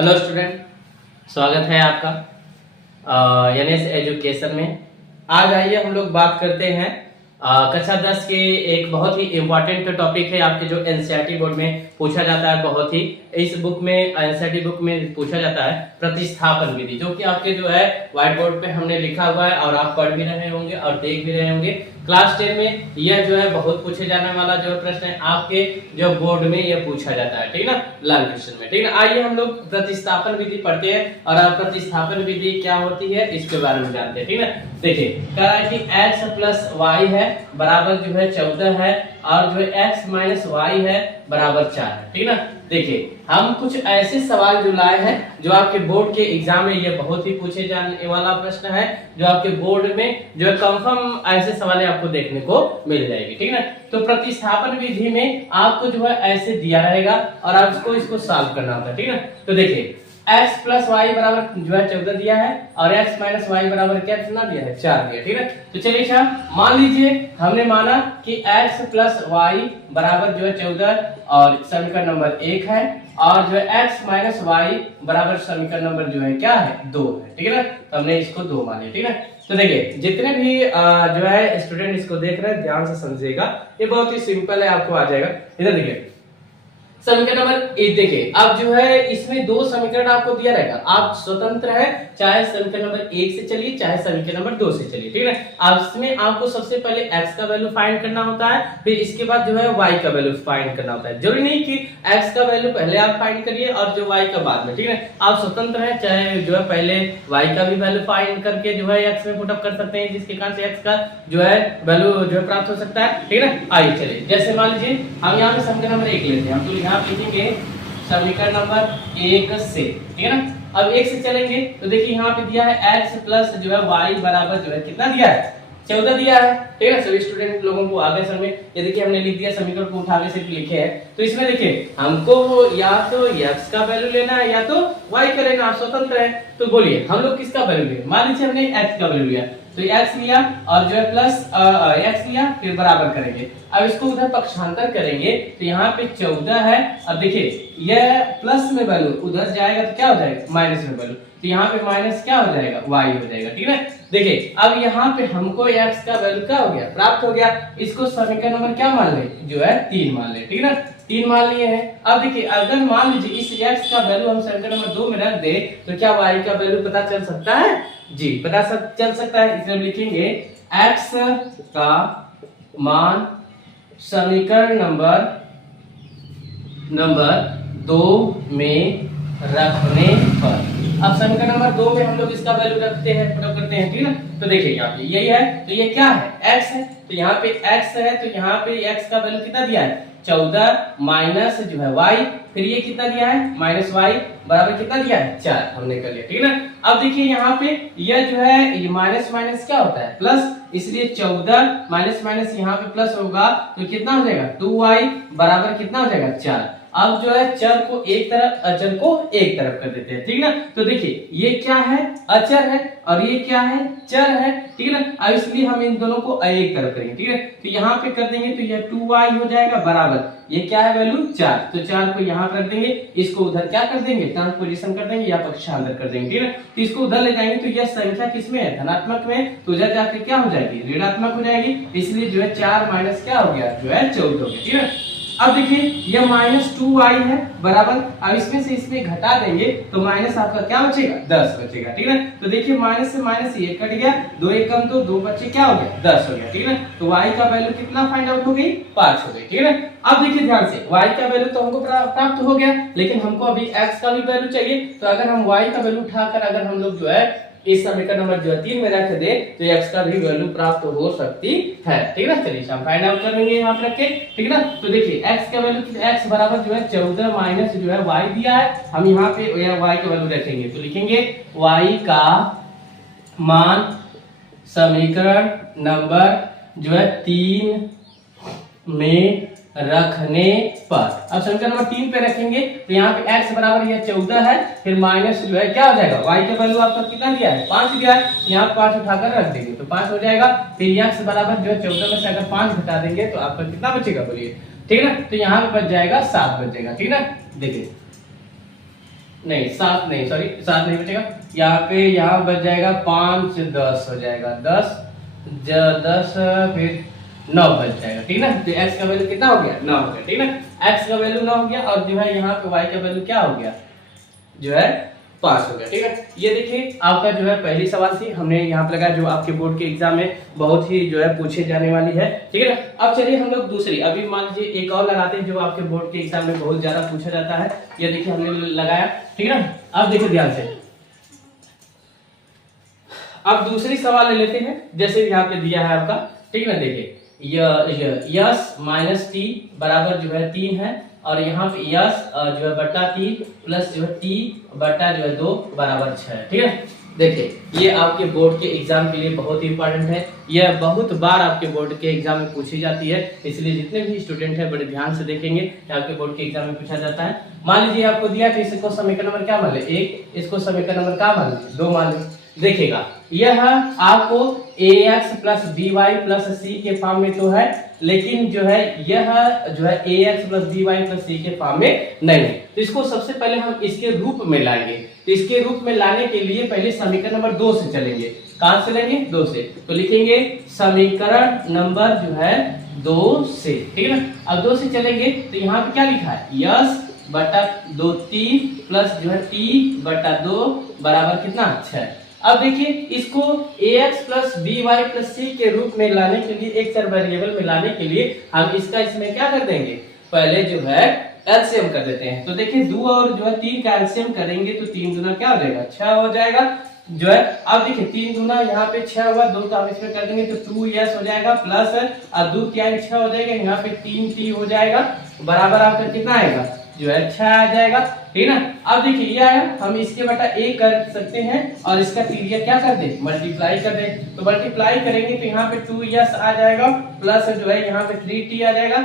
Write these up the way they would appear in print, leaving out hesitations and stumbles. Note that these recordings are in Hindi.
हेलो स्टूडेंट, स्वागत है आपका एनएस एजुकेशन में। आज आइए हम लोग बात करते हैं कक्षा 10 के एक बहुत ही इम्पोर्टेंट टॉपिक है आपके जो एनसीईआरटी बोर्ड में पूछा जाता है। बहुत ही इस बुक में एनसीईआरटी बुक में पूछा जाता है प्रतिस्थापन विधि, जो कि आपके जो है व्हाइट बोर्ड पे हमने लिखा हुआ है और आप पढ़ भी रहे होंगे और देख भी रहे होंगे। क्लास 10 में यह जो है बहुत पूछे जाने वाला जो प्रश्न है आपके जो बोर्ड में यह पूछा जाता है, ठीक ना, लॉन्ग क्वेश्चन में, ठीक ना। आइए हम लोग प्रतिस्थापन विधि पढ़ते हैं और आप प्रतिस्थापन विधि क्या होती है इसके बारे में जानते हैं, ठीक ना। देखिए कह रहा है कि x प्लस वाई है बराबर जो है 14 है और जो x माइनस वाई है बराबर 4 है, ठीक ना। देखिए हम कुछ ऐसे सवाल जो लाए हैं जो आपके बोर्ड के एग्जाम में ये बहुत ही पूछे जाने वाला प्रश्न है, जो आपके बोर्ड में जो कंफर्म ऐसे सवाल आपको देखने को मिल जाएगी, ठीक ना। तो प्रतिस्थापन विधि में आपको जो है ऐसे दिया रहेगा और आपको इसको सॉल्व करना होता है, ठीक ना। तो देखिए x प्लस वाई बराबर जो है 14 दिया है और x माइनस वाई बराबर क्या कितना दिया है 4 दिया, ठीक है। तो चलिए अच्छा मान लीजिए हमने माना कि x प्लस वाई बराबर जो है 14 और समीकरण नंबर 1 है और जो है x माइनस वाई बराबर समीकरण नंबर जो है क्या है 2 है, ठीक है ना। तो हमने इसको 2 मान लिया, ठीक है। तो देखिए जितने भी जो है स्टूडेंट इसको देख रहे हैं ध्यान से समझिएगा, ये बहुत ही सिंपल है, आपको आ जाएगा। इधर देखिए समीकरण नंबर 1 देखिए, अब जो है इसमें दो समीकरण आपको दिया रहेगा, आप स्वतंत्र है चाहे समीकरण नंबर 1 से चलिए चाहे समीकरण नंबर 2 से चलिए, ठीक है। अब इसमें आपको सबसे पहले x का वैल्यू फाइंड करना होता है, फिर इसके बाद जो है y का वैल्यू फाइंड करना होता है। जरूरी नहीं कि x का वैल्यू पहले आप फाइंड करिए और जो y का बाद में, ठीक है। आप स्वतंत्र है चाहे जो है पहले y का भी वैल्यू फाइंड करके जो है x में पुट अप कर सकते हैं, जिसके कारण से x का जो है वैल्यू जो है प्राप्त हो सकता है, ठीक है ना। आइए चलिए जैसे मान लीजिए हम यहाँ पे समीकरण नंबर 1 लेते हैं, हम तो यहाँ लिखेंगे समीकरण नंबर 1 से, ठीक है ना। अब 1 से चलेंगे तो देखिए यहाँ पे दिया है x प्लस जो है y बराबर जो है कितना दिया है 14 दिया है, ठीक है। सभी स्टूडेंट लोगों को आगे समझ में ये देखिए हमने लिख दिया, समीकरण को उठा के सिर्फ लिखे हैं। तो इसमें देखिए हमको या तो x का वैल्यू लेना है या तो y का लेना, आप स्वतंत्र है। तो बोलिए हम लोग किसका वैल्यू लें। मान लीजिए हमने x का वैल्यू लिया तो x लिया और जो है प्लस x लिया, फिर बराबर करेंगे। अब इसको उधर पक्षांतर करेंगे तो यहाँ पे 14 है। अब देखिए यह प्लस में वैल्यू उधर जाएगा तो क्या हो जाएगा माइनस में वैल्यू, तो यहाँ पे माइनस क्या हो जाएगा y हो जाएगा, ठीक है। देखिए अब यहाँ पे हमको x का वैल्यू क्या हो गया प्राप्त हो गया, इसको समीकरण नंबर क्या मान ले जो है 3 मान ले, ठीक है ना। 3 मान लिए हैं। अब देखिए अगर मान लीजिए इस x का वैल्यू हम समीकरण नंबर 2 में रख दे तो क्या y का वैल्यू पता चल सकता है, जी पता चल सकता है। इसमें हम लिखेंगे x का मान समीकरण नंबर 2 में रखने पर, अब समीकरण नंबर 2 में हम लोग इसका वैल्यू रखते हैं पुट अप करते हैं, ठीक है ना। तो देखिए यहाँ पे यही है, तो ये क्या है x है, तो यहाँ पे x है तो यहाँ पे x का वैल्यू कितना दिया है 14 माइनस जो है y, फिर ये कितना दिया है माइनस y बराबर कितना दिया है 4 हमने कर लिया, ठीक है ना। अब देखिए यहाँ पे यह जो है ये माइनस माइनस क्या होता है प्लस, इसलिए 14 माइनस माइनस यहाँ पे प्लस होगा तो कितना हो जाएगा 2y बराबर कितना हो जाएगा 4। अब जो है चर को एक तरफ अचर को एक तरफ कर देते हैं, ठीक ना। तो देखिए ये क्या है अचर है और ये क्या है चर है, ठीक है ना। अब इसलिए हम इन दोनों को एक तरफ करेंगे, ठीक है। तो यहाँ पे कर देंगे तो यह 2y हो जाएगा बराबर ये क्या है वैल्यू 4, तो 4 को यहाँ रख देंगे, इसको उधर क्या कर देंगे ट्रांसपोजिशन कर देंगे या पक्षांतर कर देंगे, ठीक है। तो इसको उधर ले जाएंगे तो यह संख्या किसमें है धनात्मक में, तो उधर जाके क्या हो जाएगी ऋणात्मक हो जाएगी, इसलिए जो है 4 माइनस क्या हो गया जो है 14 हो गया, ठीक है। अब देखिए यह माइनस 2y है बराबर, अब इसमें से इसमें घटा देंगे तो माइनस आपका क्या बचेगा 10 बचेगा, ठीक है। तो देखिए माइनस से माइनस ये कट गया, 2 एक कम तो 2 बच्चे क्या हो गया 10 हो गया, ठीक है। तो y का वैल्यू कितना फाइंड आउट हो गई 5 हो गई, ठीक है। अब देखिए ध्यान से y का वैल्यू तो हमको प्राप्त हो गया, लेकिन हमको अभी x का भी वैल्यू चाहिए। तो अगर हम y का वैल्यू उठाकर अगर हम लोग जो है इस समीकरण नंबर जो 3 में रख दे तो x का भी वैल्यू प्राप्त हो सकती है, ठीक है ना। चलिए हम फाइंड आउट करेंगे यहाँ पे रख के, ठीक है ना। तो देखिए x का वैल्यू x बराबर जो है 14 माइनस जो है y दिया है, हम यहाँ पे y का वैल्यू रखेंगे तो लिखेंगे y का मान समीकरण नंबर जो है 3 में रखने पर, अब समीकरण नंबर 3 पे रखेंगे तो यहाँ पे x बराबर यह 14 है, फिर माइनस जो है क्या हो जाएगा y का वैल्यू आपका कितना दिया है 5 दिया है, यहाँ 5 उठाकर रख देंगे तो 5 हो जाएगा। फिर x बराबर जो है 14 में से अगर 5 घटा देंगे तो आपका कितना बचेगा बोलिए, ठीक है ना। तो यहाँ पे बच जाएगा 7 बच जाएगा, ठीक है ना। देखिए नहीं 7 नहीं, सॉरी 7 नहीं बचेगा, यहाँ पे यहाँ बच जाएगा 5 10 हो जाएगा, 10 फिर 9 बच जाएगा, ठीक ना। तो x का वैल्यू कितना हो गया, 9 हो गया, ठीक ना। x का वैल्यू 9 हो गया और जो है यहाँ पे y का वैल्यू क्या हो गया, जो है 5 हो गया, ठीक है। ये देखिए आपका जो है पहली सवाल थी, हमने यहाँ पे लगाया जो आपके बोर्ड के एग्जाम में बहुत ही जो है पूछे जाने वाली है, ठीक है ना। अब चलिए हम लोग दूसरी, अभी मान लीजिए एक और लगाते हैं जो आपके बोर्ड के एग्जाम में बहुत ज्यादा पूछा जाता है। ये देखिए हमने लगाया, ठीक है ना। अब देखिए ध्यान से, अब दूसरी सवाल ले लेते हैं, जैसे यहाँ पे दिया है आपका, ठीक है ना। देखिए यस माइनस टी बराबर जो है 3 है और यहाँ पे यस जो है बटा 3 प्लस जो है टी बटा जो है 2 बराबर 6 है, ठीक है। देखिए ये आपके बोर्ड के एग्जाम के लिए बहुत ही इंपॉर्टेंट है, यह बहुत बार आपके बोर्ड के एग्जाम में पूछी जाती है, इसलिए जितने भी स्टूडेंट हैं बड़े ध्यान से देखेंगे, आपके बोर्ड के एग्जाम में पूछा जाता है। मान लीजिए आपको दिया तो इसको समीकरण नंबर क्या मान ले, 1, इसको समीकरण नंबर क्या मान ले, 2 मान ले। देखिएगा यह आपको ax plus by plus c के फॉर्म में तो है, लेकिन जो है यह जो है ax plus by plus c के फॉर्म में नहीं है। तो इसको सबसे पहले हम इसके रूप में लाएंगे, तो इसके रूप में लाने के लिए पहले समीकरण नंबर 2 से चलेंगे। कहां से लेंगे, 2 से, तो लिखेंगे समीकरण नंबर जो है 2 से, ठीक है ना। अब 2 से चलेंगे तो यहाँ पे क्या लिखा है, यस बटा 2 3 प्लस जो है टी बटा 2 बराबर कितना 6। अब देखिए इसको ax plus by plus c के रूप में लाने के लिए, एक चर वेरिएबल में लाने के लिए हम इसका इसमें क्या कर देंगे, पहले जो है एलसीएम कर देते हैं। तो देखिए 2 और जो है 3 का एलसीएम करेंगे तो 3 गुना क्या हो जाएगा, 6 हो जाएगा जो है। अब देखिए 3 गुना यहाँ पे 6 हुआ, 2 का हम इसमें कर देंगे तो 2s हो जाएगा प्लस अब 2 क्या 6 हो जाएगा, यहाँ पे 3t हो जाएगा बराबर आपका कितना आएगा, जो है 6 आ जाएगा, ठीक है ना। अब देखिए ये आया, हम इसके बटा a कर सकते हैं और इसका पीरियड क्या कर दे, मल्टीप्लाई कर दे। तो मल्टीप्लाई करेंगे तो यहाँ पे 2s आ जाएगा प्लस जो है यहाँ पे 3t आ जाएगा,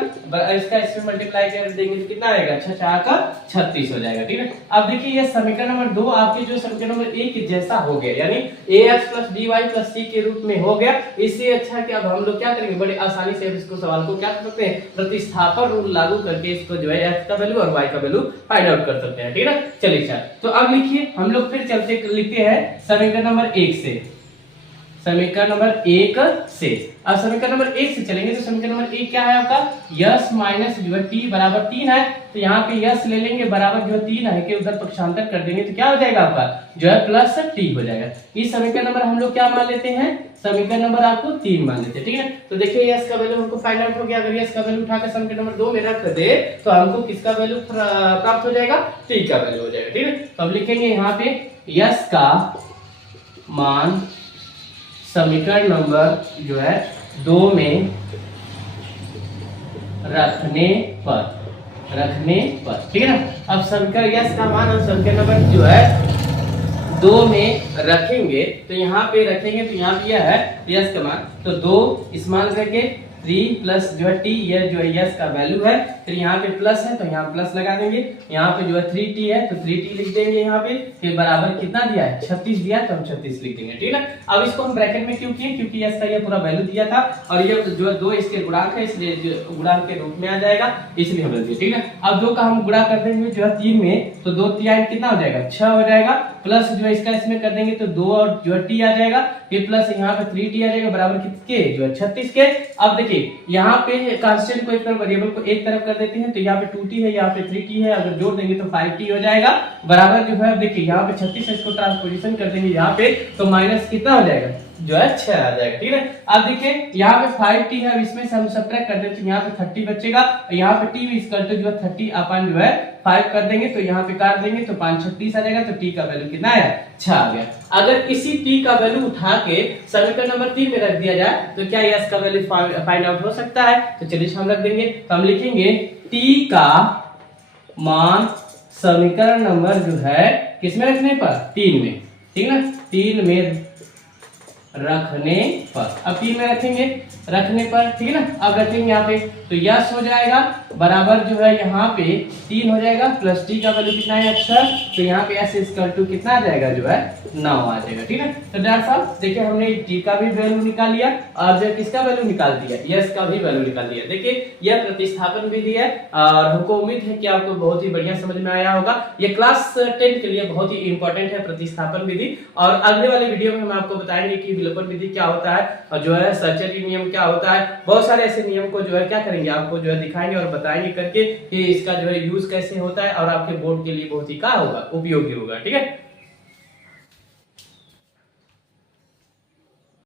इसका इसमें मल्टीप्लाई कर देंगे तो कितना आएगा, 6 4 का 36 हो जाएगा, ठीक है। अब देखिए ये समीकरण नंबर 2 आपके जो समीकरण नंबर 1 जैसा हो गया, यानी ax plus by plus c के रूप में हो गया। इससे अच्छा कि अब हम लोग क्या करेंगे, बड़ी आसानी से इसको सवाल को क्या कर सकते हैं, प्रतिस्थापन रूल लागू करके इसको जो है x का वैल्यू और y का वैल्यू फाइंड आउट कर सकते हैं, ठीक है ना। चलिए सर, तो अब लिखिए हम लोग फिर चलते लिखते हैं समीकरण नंबर 1 से, समीकरण नंबर 1 से। अब समीकरण नंबर 1 से चलेंगे तो समीकरण नंबर 1 क्या है आपका, यस माइनस जो है टी बराबर 3 है, तो यहाँ पे यस ले लेंगे बराबर जो है 3 है के उधर पक्षांतर कर देंगे तो क्या हो जाएगा आपका, जो है प्लस टी हो जाएगा। इस समीकरण नंबर हम लोग क्या मान लेते हैं, समीकरण नंबर आपको 3 मान लेते हैं, ठीक है। तो देखिए यस का वैल्यू हमको फाइंड आउट हो गया, अगर यस का वैल्यू उठाकर समीकरण नंबर 2 में रख दे तो हमको किसका वैल्यू प्राप्त हो जाएगा, टी का वैल्यू हो जाएगा, ठीक है। तो अब लिखेंगे यहाँ पे यस का मान समीकरण नंबर जो है 2 में रखने पर, ठीक है ना। अब समीकरण यस का मान हम समीकरण नंबर जो है 2 में रखेंगे, तो यहाँ पे रखेंगे तो यहाँ पे यह है यस का मान, तो 2 इस मान करके 3 प्लस जो है टी, ये जो है यस का वैल्यू है, फिर यहाँ पे प्लस है तो यहाँ प्लस लगा देंगे, यहाँ पे जो है 3t है तो 3t लिख देंगे यहाँ पे, फिर बराबर कितना दिया है 36 दिया तो हम 36 लिख देंगे, ठीक है। अब इसको हम ब्रैकेट में क्यों किए, क्योंकि यस का ये पूरा वैल्यू दिया था और ये जो है 2 इसके गुणांक है, इसलिए गुणांक के रूप में आ जाएगा, इसलिए हम लिख दिए, ठीक है। अब 2 का हम गुणा कर देंगे जो है 3 में, तो 2 3 कितना हो जाएगा 6 हो जाएगा, प्लस जो है इसका इसमें कर देंगे तो 2 और जो है टी आ जाएगा, फिर प्लस यहाँ पे 3t आ जाएगा बराबर किसके, जो है 36 के। अब देखिए यहाँ पे कांस्टेंट को एक तरफ, वेरिएबल को एक तरफ कर देते हैं, तो यहाँ पे 2t है, यहाँ पे 3t है, अगर जोड़ देंगे तो 5t हो जाएगा बराबर जो है, देखिए यहाँ पे 36 है, इसको ट्रांसपोजिशन कर देंगे यहाँ पे तो माइनस कितना हो जाएगा, जो है 6 आ जाएगा, ठीक है। अब देखिए यहाँ पे 5t है, अब इसमें से हम सब्ट्रैक्ट कर देते हैं, यहाँ पे 30 बचेगा, यहाँ पे t भी इसका जो है 30 अपन जो है 5 कर देंगे तो यहाँ पे काट देंगे तो 5 36 आ जाएगा, तो t का वैल्यू कितना आया 6 आ गया। अगर इसी t का वैल्यू उठा के समीकरण नंबर 3 में रख दिया जाए तो क्या यस का वैल्यू फाइंड आउट हो सकता है, तो चलिए हम रख देंगे, तो हम लिखेंगे t का मान समीकरण नंबर जो है किसमें रखने पर, 3 में, ठीक है ना, 3 में रखने पर। अब 3 में रखेंगे रखने पर, ठीक है ना। अब रखेंगे यहाँ पे तो यस हो जाएगा बराबर जो है यहाँ पे 3 हो जाएगा, प्लस टी का वैल्यू कितना है 6, तो यहाँ पे s इक्वल टू कितना आ जाएगा जो है 9 आ जाएगा। ठीक है, तो दैट्स ऑल। देखिए हमने t का भी वैल्यू निकाल लिया और जो किसका वैल्यू निकाल दिया, s का भी वैल्यू निकाल दिया। देखिए यह प्रतिस्थापन विधि है और हमको उम्मीद है कि आपको बहुत ही बढ़िया समझ में आया होगा। ये क्लास 10 के लिए बहुत ही इंपॉर्टेंट है प्रतिस्थापन विधि। और अगले वाले वीडियो में हम आपको बताएंगे कि विलोपन विधि क्या होता है और जो है सर्चरी नियम क्या होता है। बहुत सारे ऐसे नियम को जो है क्या करेंगे, आपको जो है दिखाएंगे और बताएंगे करके कि इसका जो है यूज कैसे होता है और आपके बोर्ड के लिए बहुत ही क्या होगा, उपयोगी होगा। ठीक है।